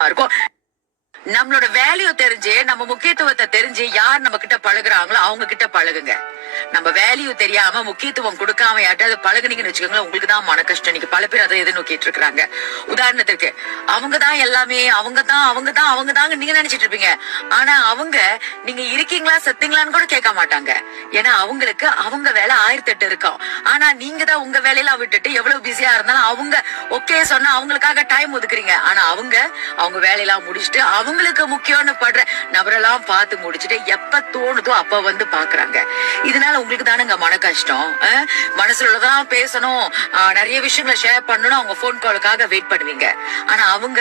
இருக்கும். நம்மளோட வேல்யூ தெரிஞ்சு, நம்ம முக்கியத்துவத்தை தெரிஞ்சு யார் நம்ம கிட்ட பழகுறாங்களோ அவங்க கிட்ட பழகுங்க. நம்ம வேல்யூ தெரியாம முக்கியத்துவம் கொடுக்காம யார்ட்டாவது பழகுனீங்கன்னு வச்சுக்கோங்களேன், உங்களுக்கு தான் மன கஷ்டம். நீங்க பல பேர் அதை எதிர்நோக்கிட்டு இருக்காங்க. உதாரணத்துக்கு, அவங்கதான் எல்லாமே, அவங்கதாங்க நீங்க நினைச்சிட்டு இருப்பீங்க. ஆனா அவங்க நீங்க இருக்கீங்களா செத்தீங்களான்னு கூட கேட்க மாட்டாங்க. ஏன்னா அவங்களுக்கு அவங்க வேலை 1008 இருக்கும். ஆனா நீங்க தான் உங்க வேலையெல்லாம் விட்டுட்டு எவ்வளவு பிஸியா இருந்தாலும் அவங்க ஓகே சொன்னா அவங்களுக்காக டைம் ஒதுக்குறீங்க. ஆனா அவங்க வேலையெல்லாம் முடிச்சுட்டு அவங்களுக்கு முக்கியம்னு படுற நபரெல்லாம் பார்த்து முடிச்சுட்டு எப்ப தோணுதோ அப்ப வந்து பாக்குறாங்க. இதனால உங்களுக்கு தானுங்க மன கஷ்டம். மனசுல உள்ளதான் பேசணும், நிறைய விஷயங்களை ஷேர் பண்ணணும், அவங்க போன் காலுக்காக வெயிட் பண்ணுவீங்க. ஆனா அவங்க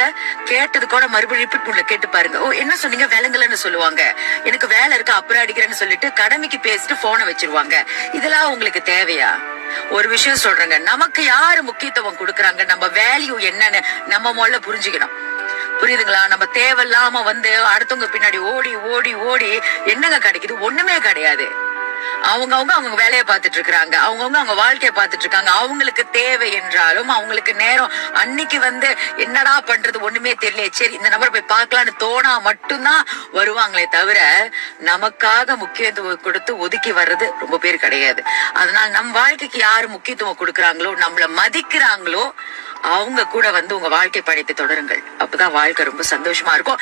கேட்டது கூட மறுபடியும் ரிப்பீட் பண்ணல கேட்டு பாருங்க. ஓ என்ன சொன்னீங்க, விலங்குலன்னு சொல்லுவாங்க. எனக்கு வேலை இருக்கு அப்புறம் அடிக்கிறேன்னு சொல்லிட்டு கடமைக்கு பேசிட்டு போனை வச்சிருவாங்க. இதெல்லாம் உங்களுக்கு தேவையா? ஒரு விஷயம் சொல்றேங்க, நமக்கு யாரு முக்கியத்துவம் கொடுக்கறாங்க, நம்ம வேல்யூ என்னன்னு நம்ம முதல்ல புரிஞ்சுக்கணும். புரியுதுங்களா? நம்ம தேவையில்லாம வந்து அடுத்தவங்க பின்னாடி ஓடி ஓடி ஓடி என்னங்க கிடைக்குது? ஒண்ணுமே கிடையாது. அவங்க வேலையை பார்த்துட்டு இருக்காங்க, அவங்க வாழ்க்கைய பார்த்துட்டு இருக்காங்க. அவங்களுக்கு தேவை என்றாலும் அவங்களுக்கு நேரம் அன்னைக்கு வந்து என்னடா பண்றது ஒண்ணுமே தெரியல, சரி இந்த நபர் போய் பார்க்கலான்னு தோணா மட்டும்தான் வருவாங்களே தவிர நமக்காக முக்கியத்துவம் கொடுத்து ஒதுக்கி வர்றது ரொம்ப பேர் கிடையாது. அதனால நம் வாழ்க்கைக்கு யாரு முக்கியத்துவம் கொடுக்கறாங்களோ, நம்மள மதிக்கிறாங்களோ அவங்க கூட வந்து உங்க வாழ்க்கை பயணத்தை தொடருங்கள். அப்பதான் வாழ்க்கை ரொம்ப சந்தோஷமா இருக்கும்.